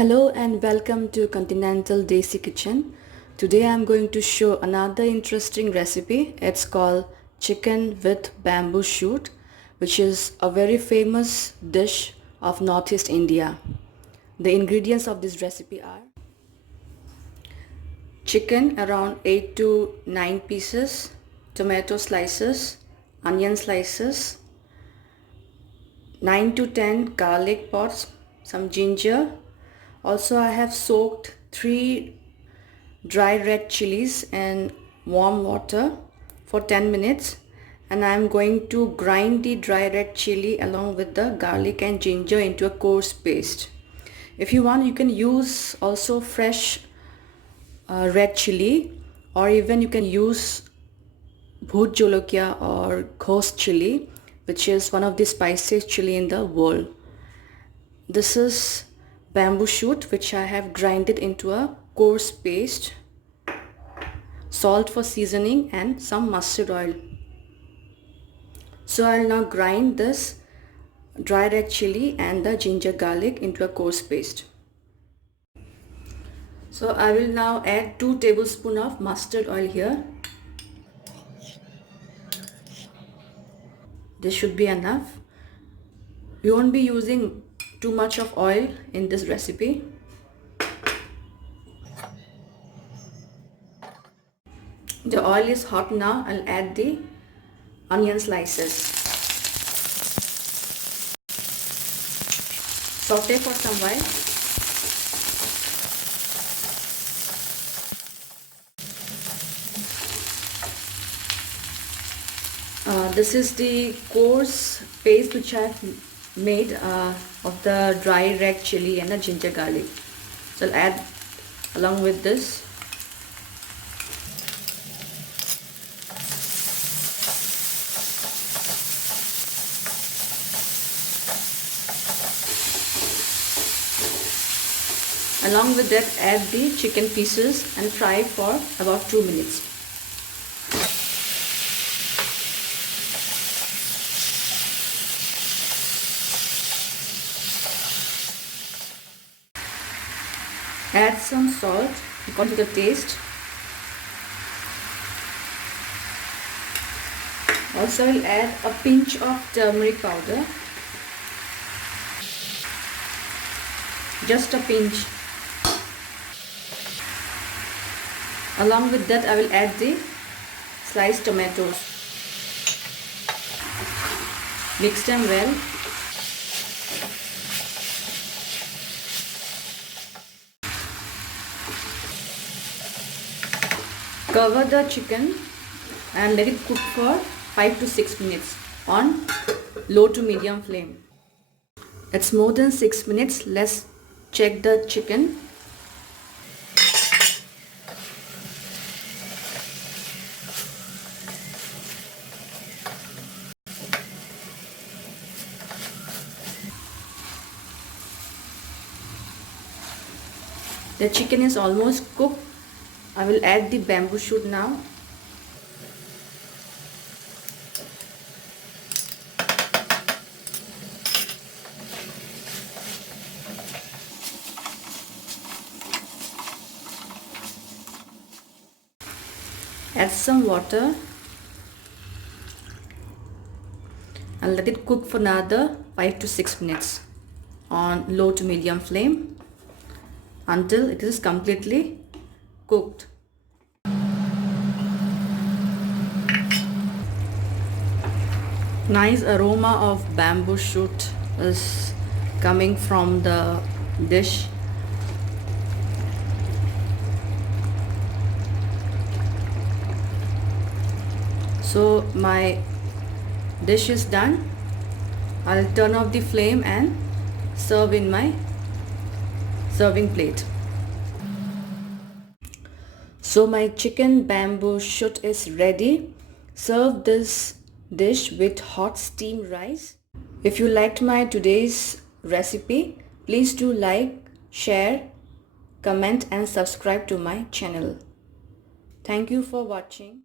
Hello and welcome to Continental Desi Kitchen. Today I'm going to show another interesting recipe. It's called chicken with bamboo shoot, which is a very famous dish of Northeast India. The ingredients of this recipe are chicken around 8 to 9 pieces, tomato slices, onion slices, 9 to 10 garlic pods, some ginger. Also, I have soaked 3 dry red chillies in warm water for 10 minutes, and I am going to grind the dry red chili along with the garlic and ginger into a coarse paste. If you want, you can use also fresh red chili, or even you can use bhut jolokia or ghost chili, which is one of the spiciest chili in the world. This is bamboo shoot, which I have grinded into a coarse paste, salt for seasoning, and some mustard oil. So I'll now grind this dry red chili and the ginger garlic into a coarse paste. So I will now add 2 tablespoons of mustard oil here. This should be enough. We won't be using too much of oil in this recipe. The oil is hot now. I'll add the onion slices. Saute for some while. This is the coarse paste which I have made of the dry red chili and the ginger garlic. So I'll add along with this. Along with that, add the chicken pieces and fry for about 2 minutes. Add some salt according to the taste. Also, I will add a pinch of turmeric powder. Just a pinch. Along with that, I will add the sliced tomatoes. Mix them well. Cover the chicken and let it cook for 5 to 6 minutes on low to medium flame. It's more than 6 minutes. Let's check the chicken. The chicken is almost cooked. I will add the bamboo shoot now. Add some water and let it cook for another 5 to 6 minutes on low to medium flame until it is completely cooked. Nice aroma of bamboo shoot is coming from the dish. So my dish is done. I'll turn off the flame and serve in my serving plate. So my chicken bamboo shoot is ready. Serve this dish with hot steamed rice. If you liked my today's recipe, please do like, share, comment and subscribe to my channel. Thank you for watching.